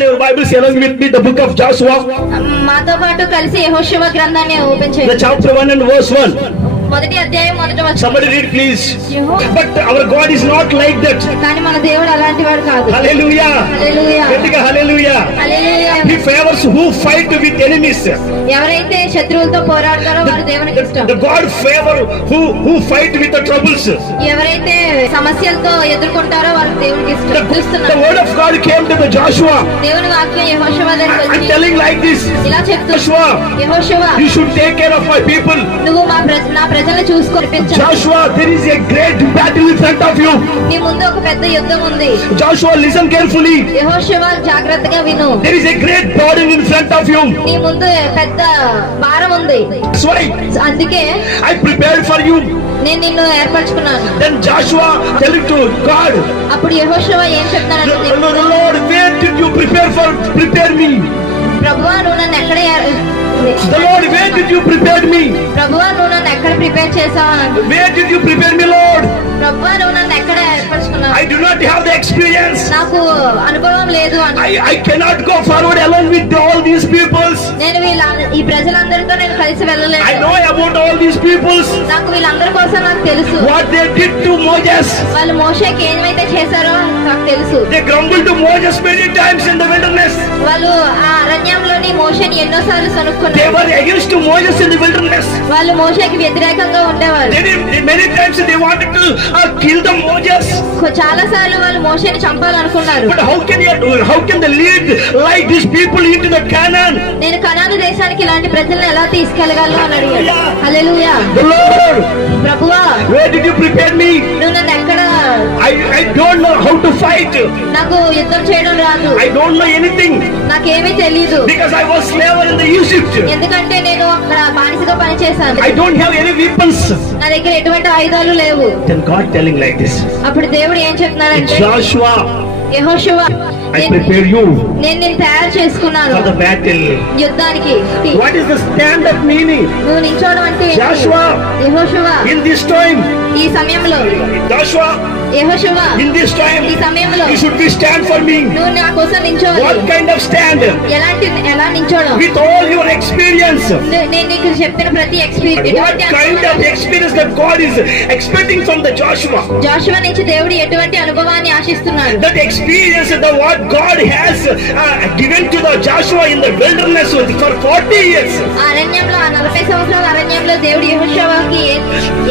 Your Bible is along with me the book of Joshua, మాతో పాటు కలిసి యెహోషువ గ్రంథాన్ని ఓపెన్ the చేయండి. chapter 1 and verse 1. మొదటి అధ్యాయం మొదటి వచనం. Somebody read please. యెహో- But our God is not like that. కానీ మన దేవుడు అలాంటి వాడు కాదు. Hallelujah. హల్లెలూయా. గట్టిగా hallelujah. Hallelujah. He favors who fight with enemies. ఎవరైతే శత్రువులతో పోరాడతారో వారు దేవునికి ఇష్టం. The God favor who fight with the troubles. ఎవరైతే సమస్యలతో ఎదుర్కొంటారో వారికి దేవునికి ఇష్టం. The చూస్తున్నాం. word of God came to the Joshua. దేవుని వాక్యం యెహోషువ దగ్గరికి I'm వచ్చి telling like this. ఇలా చెప్తుంది. Joshua, యెహోషువ, you should take care of my people. నువ్వు నా ప్రజలను చూసుకొని Joshua, there is a great battle in front of you. నీ ముందు ఒక పెద్ద యుద్ధం ఉంది. Joshua, listen carefully. యెహోషువ, జాగ్రత్తగా విను. There is a great burden in front of you. నీ ముందు పెద్ద భారం ఉంది. That's why అందుకే I prepared for you. నేను నిన్ను ఏర్పరచుకున్నాను. Then Joshua telling to God, అప్పుడు యెహోషువ ఏం చెప్తానంటే, Lord, where did you prepare me? ప్రభువా నువ్వు నన్ను ఎక్కడ The Lord, where did you prepare me? ప్రభువా నువ్వు నన్ను ఎక్కడ ప్రిపేర్ చేసావు? Where did you prepare me, Lord? ప్రభువా నువ్వు నన్ను ఎక్కడ ఏర్పరచుకున్నావు? I do not have the experience. నాకు అనుభవం లేదు అని. I cannot go forward alone with all these peoples. నేను ఈ ప్రజలందరితో నేను కలిసి I వెళ్ళలేదు. know about all these peoples. నాకు వీళ్ళందరి కోసం నాకు తెలుసు. What they did to Moses. వాళ్ళు మోషేకి ఏమైతే చేశారో నాకు తెలుసు. They grumbled to Moses many times in the wilderness. వాళ్ళు ఆ అరణ్యంలోని మోషేని ఎన్నోసార్లు They సనుక్కున్నారు. were against to Moses in the wilderness. వాళ్ళు మోషేకి వ్యతిరేకంగా ఉండేవారు. Many times they wanted to kill the Moses. చాలా సార్లు వాళ్ళు మోషేని చంపాలనుకున్నారు. But how can they lead like these people into the Canaan? నేను కనాను దేశానికి ఇలాంటి ప్రజలను ఎలా తీసుకెళ్లగలను అని అడిగాడు. హల్లెలూయా. The Lord, ప్రభువా where did you prepare me? నువ్వు నన్ను ఎక్కడ, I don't know how to fight. నాకు యుద్ధం చేయడం రాదు, I don't know anything నాకేమీ తెలీదు. because I was slave in the Egypt. ఎందుకంటే నేను అక్కడ బానిసగా పనిచేశాను. I don't have any weapons. నా దగ్గర ఎటువంటి ఆయుధాలు లేవు. Then God telling like this. అప్పుడు దేవుడు ఏం చెప్తున్నాడంటే, Joshua, యెహోషువ, I prepare you నేను నిన్ను తయారు చేసుకున్నాను for the battle. యుద్ధానికి. What is the stand up meaning? నువ్వు నిల్చోవడం అంటే ఏంటి? Joshua, యెహోషువ, in this time, ఈ సమయంలో, Joshua, యెహోషువ, in this time, ఈ సమయంలో you should be stand for me. నువ్వు నా కోసం What నిల్చోవాలి. kind of stand? ఎలా నిల్చోవడం? With all your experience. నేను నీకు చెప్పిన ప్రతి experience, What kind of experience that God is expecting from the Joshua? Joshua నుంచి దేవుడు ఎటువంటి అనుభవాన్ని ఆశిస్తున్నాడు? That experience that what God has given to the Joshua in the wilderness for 40 years. ఆ అరణ్యంలో, ఆ 40 సంవత్సరాల అరణ్యంలో దేవుడు యెహోషువకి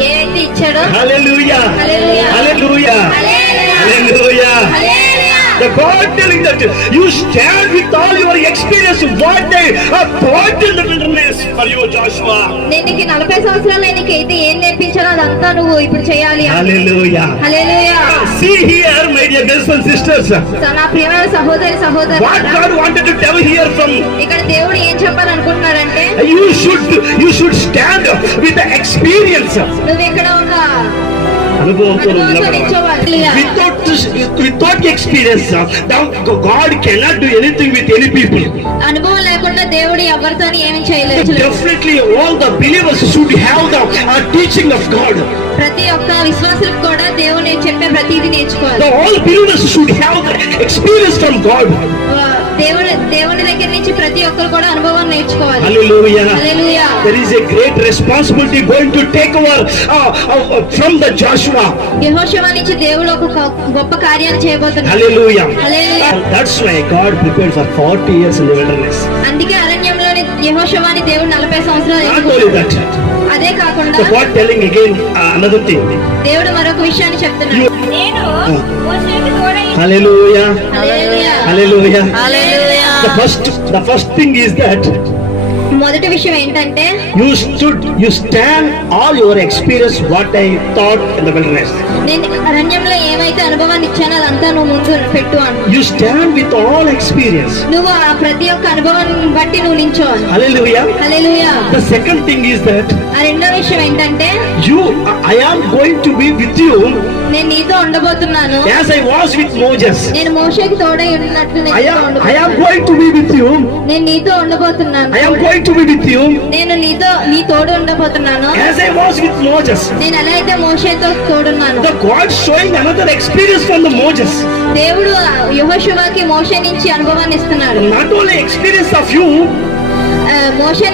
ఏదైతే ఇచ్చాడో. Hallelujah. Hallelujah. Hallelujah. Hallelujah. Hallelujah. Hallelujah. The God telling that you stand with all your experience what they have brought in the wilderness for you, Joshua. నేను నీకు 40 సంవత్సరాలు నీకు అయితే ఏం నేర్పించానో అదంతా నువ్వు ఇప్పుడు చేయాలి. Hallelujah. Hallelujah. See here, my dear brothers and sisters, నా ప్రియమైన సహోదరి what సహోదరులారా, God wanted to tell here from ఇక్కడ దేవుడు ఏం చెప్పాలనుకుంటున్నారంటే, you should stand with the experience. నువ్వు ఇక్కడ ఒక అనుభవంతో అనుభవంతో నిల్చోవాలి. without experience, God cannot do anything with any people. అనుభవం లేకుండా దేవుడు ఎవరితోని ఏమీ చేయలేదు. Definitely all the believers should have the teaching of God. ప్రతి ఒక్క విశ్వాసులకు కూడా దేవుడు చెప్పే ప్రతిదీ నేర్చుకోవాలి. All believers should have the experience from God. దేవుని దగ్గర నుంచి ప్రతి ఒక్కరు కూడా అనుభవం నేర్చుకోవాలి. Hallelujah. Hallelujah. There is a great responsibility going to take over from the Joshua. యెహోషువ నుంచి దేవుడు ఒక గొప్ప కార్యాన్ని చేయబోతున్నాడు. Hallelujah. Hallelujah. That's why God prepared for 40 years in the wilderness. అందుకే అరణ్యంలోని యెహోషువని దేవుడు 40 సంవత్సరాలు Not ఎన్నుకున్నాడు. only that. అదే కాకుండా So God telling again another thing. దేవుడు మరొక విషయాన్ని చెప్తున్నాడు. నేను మోషేకి తోడై. Hallelujah. Hallelujah. Hallelujah. Hallelujah. The first thing is that మొదటి విషయం ఏంటంటే, you stand all your experience what I taught in the wilderness. నేను అరణ్యంలో ఏమైతే అనుభవాన్ని ఇచ్చానో అదంతా నువ్వు ముందు పెట్టు అన్న. You stand with all experience. నువ్వు ఆ ప్రతి ఒక్క అనుభవాన్ని బట్టి నువ్వు నిల్చోవాలి. Hallelujah. Hallelujah. The second thing is that ఆ రెండో విషయం ఏంటంటే I am going to be with you నేను నీతో ఉండబోతున్నాను. as I was with Moses. నేను మోషేకి తోడై ఉన్నట్లు నేను I నీతో am ఉండబోతున్నాను. going to be with you. నేను నీతో ఉండబోతున్నాను. I am going to be with you నేను నీ తోడు ఉండబోతున్నాను. as I was with Moses. నేను ఎలా అయితే మోషేతో తోడున్నాను. The God showing another experience from the Moses. దేవుడు యెహోషువకి మోషే నుంచి అనుభవాన్ని ఇస్తున్నాడు. Not only experience of you, మోషే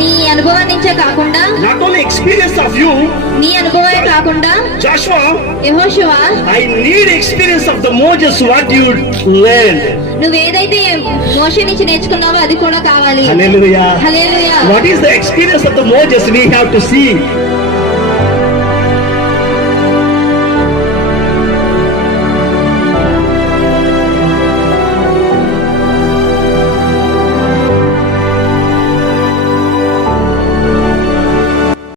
నీ అనుభవం నుంచే కాకుండా, not only experience of you, నీ అనుభవమే కాకుండా Joshua, యెహోషువ I need experience of the Moses what you learned. నువ్వేదైతే మోషే నుంచి నేర్చుకున్నావో అది కూడా కావాలి. Hallelujah. Hallelujah. What is the experience of the Moses we have to see?